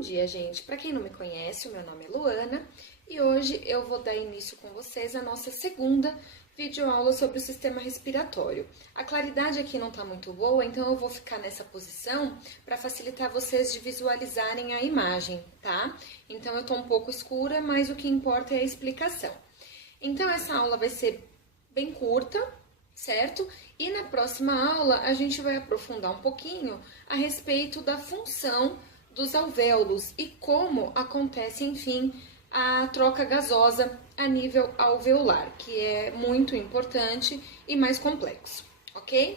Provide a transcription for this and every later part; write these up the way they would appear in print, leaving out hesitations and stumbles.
Bom dia, gente! Para quem não me conhece, o meu nome é Luana e hoje eu vou dar início com vocês à nossa segunda videoaula sobre o sistema respiratório. A claridade aqui não está muito boa, então eu vou ficar nessa posição para facilitar vocês de visualizarem a imagem, tá? Então eu tô um pouco escura, mas o que importa é a explicação. Então essa aula vai ser bem curta, certo? E na próxima aula a gente vai aprofundar um pouquinho a respeito da função dos alvéolos e como acontece, enfim, a troca gasosa a nível alveolar, que é muito importante e mais complexo, ok?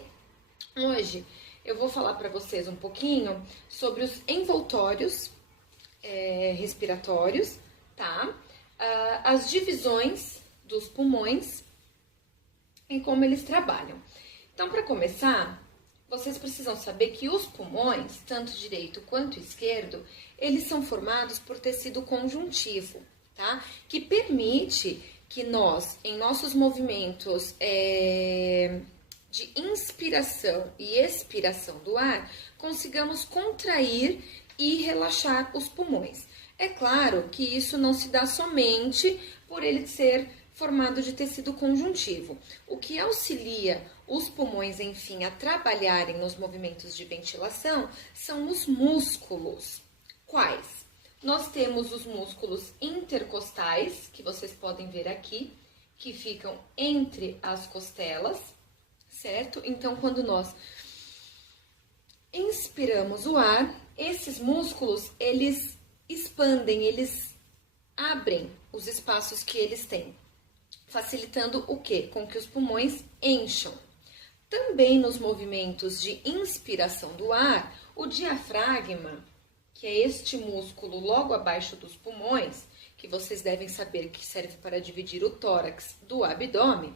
Hoje eu vou falar para vocês um pouquinho sobre os envoltórios respiratórios, tá? As divisões dos pulmões e como eles trabalham. Então, para começar, vocês precisam saber que os pulmões, tanto direito quanto esquerdo, eles são formados por tecido conjuntivo, tá? Que permite que nós, em nossos movimentos de inspiração e expiração do ar, consigamos contrair e relaxar os pulmões. É claro que isso não se dá somente por ele ser formado de tecido conjuntivo. O que auxilia os pulmões, enfim, a trabalharem nos movimentos de ventilação são os músculos. Quais? Nós temos os músculos intercostais, que vocês podem ver aqui, que ficam entre as costelas, certo? Então, quando nós inspiramos o ar, esses músculos, eles expandem, eles abrem os espaços que eles têm, facilitando o quê? Com que os pulmões encham. Também nos movimentos de inspiração do ar, o diafragma, que é este músculo logo abaixo dos pulmões, que vocês devem saber que serve para dividir o tórax do abdômen,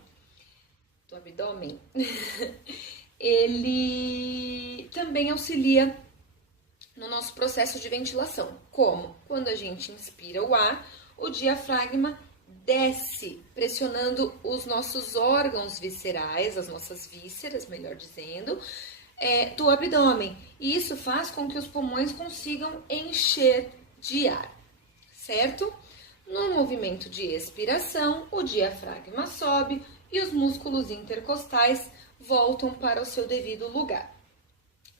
ele também auxilia no nosso processo de ventilação. Como? Quando a gente inspira o ar, o diafragma desce, pressionando os nossos órgãos viscerais, as nossas vísceras, melhor dizendo, do abdômen. E isso faz com que os pulmões consigam encher de ar, certo? No movimento de expiração, o diafragma sobe e os músculos intercostais voltam para o seu devido lugar.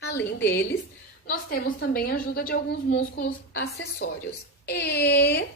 Além deles, nós temos também a ajuda de alguns músculos acessórios. E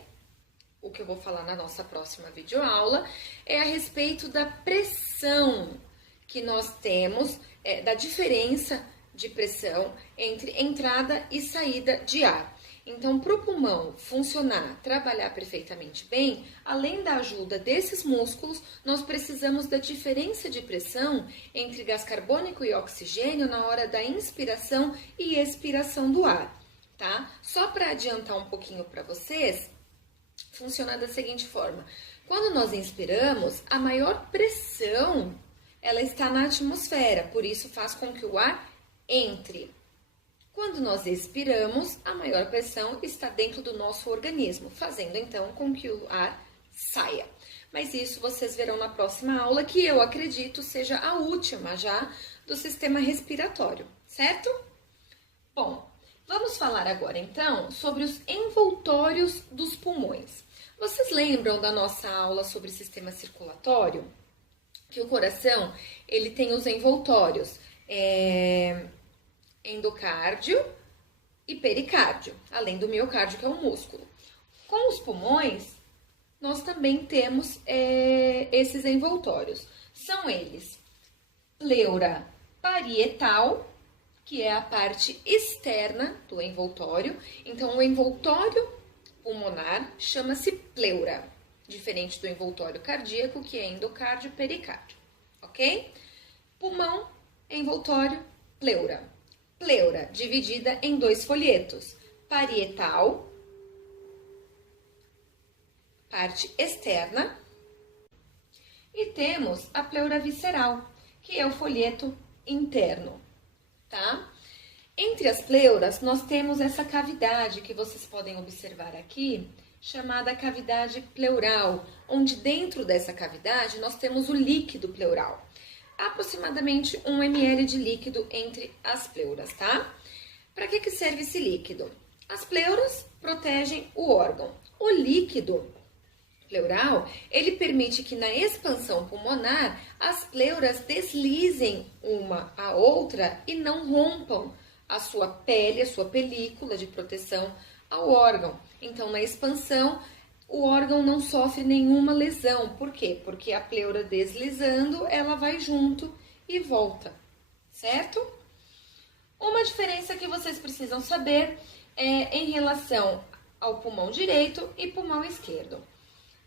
o que eu vou falar na nossa próxima videoaula é a respeito da pressão que nós temos, da diferença de pressão entre entrada e saída de ar. Então, para o pulmão funcionar, trabalhar perfeitamente bem, além da ajuda desses músculos, nós precisamos da diferença de pressão entre gás carbônico e oxigênio na hora da inspiração e expiração do ar, tá? Só para adiantar um pouquinho para vocês, funciona da seguinte forma: quando nós inspiramos, a maior pressão ela está na atmosfera, por isso faz com que o ar entre. Quando nós expiramos, a maior pressão está dentro do nosso organismo, fazendo então com que o ar saia. Mas isso vocês verão na próxima aula, que eu acredito seja a última já do sistema respiratório, certo? Bom, vamos falar agora então sobre os envoltórios dos pulmões. Vocês lembram da nossa aula sobre sistema circulatório? Que o coração, ele tem os envoltórios endocárdio e pericárdio, além do miocárdio, que é um músculo. Com os pulmões, nós também temos esses envoltórios. São eles: pleura parietal, que é a parte externa do envoltório. Então, o envoltório pulmonar chama-se pleura, diferente do envoltório cardíaco, que é endocárdio e pericárdio, ok? Pulmão, envoltório, pleura. Pleura, dividida em dois folhetos: parietal, parte externa, e temos a pleura visceral, que é o folheto interno, tá? Entre as pleuras, nós temos essa cavidade que vocês podem observar aqui, chamada cavidade pleural, onde dentro dessa cavidade nós temos o líquido pleural. Aproximadamente 1 ml de líquido entre as pleuras, tá? Para que serve esse líquido? As pleuras protegem o órgão. O líquido pleural, ele permite que na expansão pulmonar as pleuras deslizem uma a outra e não rompam a sua pele, a sua película de proteção ao órgão. Então, na expansão, o órgão não sofre nenhuma lesão. Por quê? Porque a pleura deslizando, ela vai junto e volta, certo? Uma diferença que vocês precisam saber é em relação ao pulmão direito e pulmão esquerdo.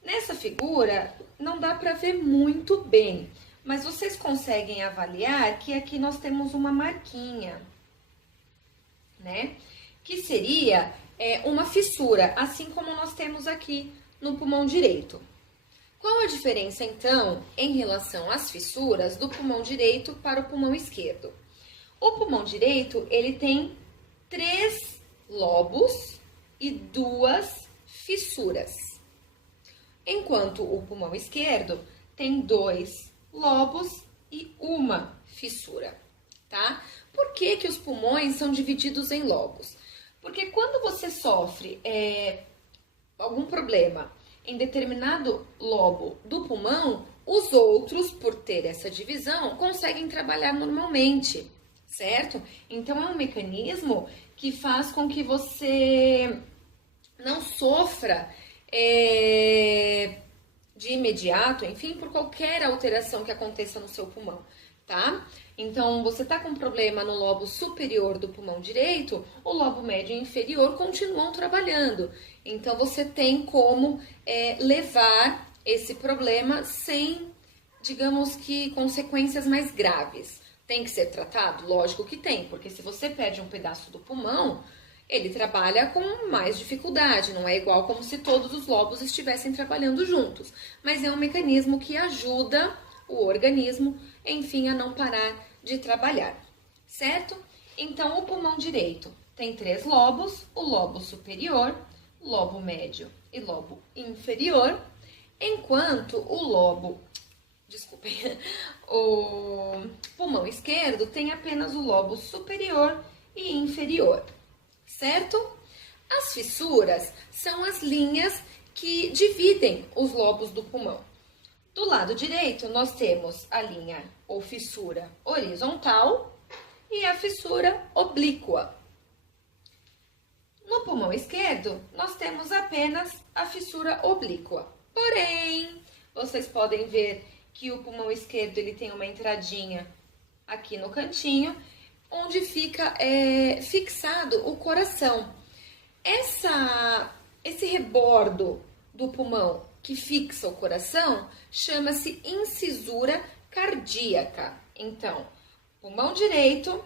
Nessa figura, não dá para ver muito bem, mas vocês conseguem avaliar que aqui nós temos uma marquinha, né? Que seria uma fissura, assim como nós temos aqui no pulmão direito. Qual a diferença, então, em relação às fissuras do pulmão direito para o pulmão esquerdo? O pulmão direito, ele tem 3 lobos e 2 fissuras. Enquanto o pulmão esquerdo tem 2 lobos e 1 fissura, tá? Por que que os pulmões são divididos em lobos? Porque quando você sofre algum problema em determinado lobo do pulmão, os outros, por ter essa divisão, conseguem trabalhar normalmente, certo? Então, é um mecanismo que faz com que você não sofra de imediato, enfim, por qualquer alteração que aconteça no seu pulmão, tá? Então, você tá com problema no lobo superior do pulmão direito, o lobo médio e inferior continuam trabalhando. Então, você tem como levar esse problema sem, digamos que, consequências mais graves. Tem que ser tratado? Lógico que tem, porque se você perde um pedaço do pulmão, ele trabalha com mais dificuldade, não é igual como se todos os lobos estivessem trabalhando juntos. Mas é um mecanismo que ajuda o organismo, enfim, a não parar de trabalhar, certo? Então, o pulmão direito tem 3 lobos, o lobo superior, lobo médio e lobo inferior, enquanto o pulmão esquerdo tem apenas o lobo superior e inferior, certo? As fissuras são as linhas que dividem os lobos do pulmão. Do lado direito, nós temos a linha ou fissura horizontal e a fissura oblíqua. No pulmão esquerdo, nós temos apenas a fissura oblíqua. Porém, vocês podem ver que o pulmão esquerdo ele tem uma entradinha aqui no cantinho, onde fica fixado o coração. Esse rebordo do pulmão que fixa o coração chama-se incisura cardíaca. Então, pulmão direito,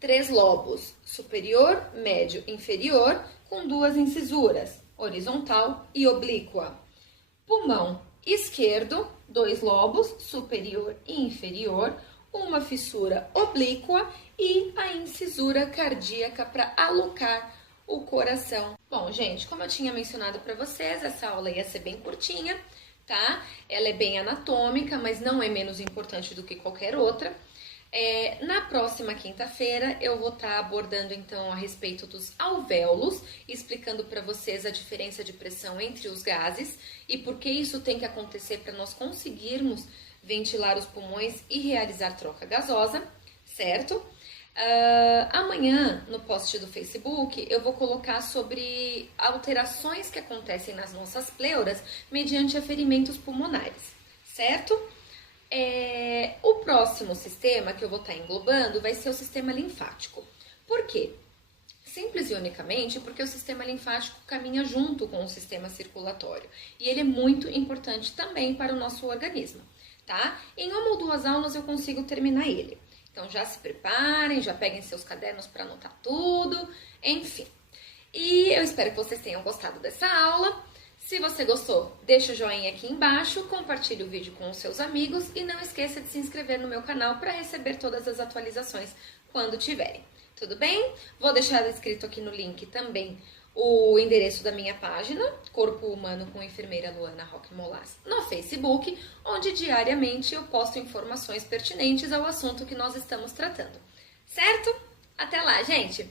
3 lobos, superior, médio, inferior, com 2 incisuras, horizontal e oblíqua. Pulmão esquerdo, 2 lobos, superior e inferior, uma fissura oblíqua e a incisura cardíaca para alocar o coração. Bom, gente, como eu tinha mencionado para vocês, essa aula ia ser bem curtinha, tá? Ela é bem anatômica, mas não é menos importante do que qualquer outra. Na próxima quinta-feira eu vou estar abordando então a respeito dos alvéolos, explicando para vocês a diferença de pressão entre os gases e por que isso tem que acontecer para nós conseguirmos ventilar os pulmões e realizar troca gasosa, certo? Amanhã, no post do Facebook, eu vou colocar sobre alterações que acontecem nas nossas pleuras mediante aferimentos pulmonares, certo? O próximo sistema que eu vou estar englobando vai ser o sistema linfático. Por quê? Simples e unicamente porque o sistema linfático caminha junto com o sistema circulatório e ele é muito importante também para o nosso organismo, tá? Em 1 ou 2 aulas eu consigo terminar ele. Então já se preparem, já peguem seus cadernos para anotar tudo, enfim. E eu espero que vocês tenham gostado dessa aula. Se você gostou, deixa o joinha aqui embaixo, compartilhe o vídeo com os seus amigos e não esqueça de se inscrever no meu canal para receber todas as atualizações quando tiverem. Tudo bem? Vou deixar escrito aqui no link também o endereço da minha página, Corpo Humano com Enfermeira Luana Roque Molas, no Facebook, onde diariamente eu posto informações pertinentes ao assunto que nós estamos tratando. Certo? Até lá, gente!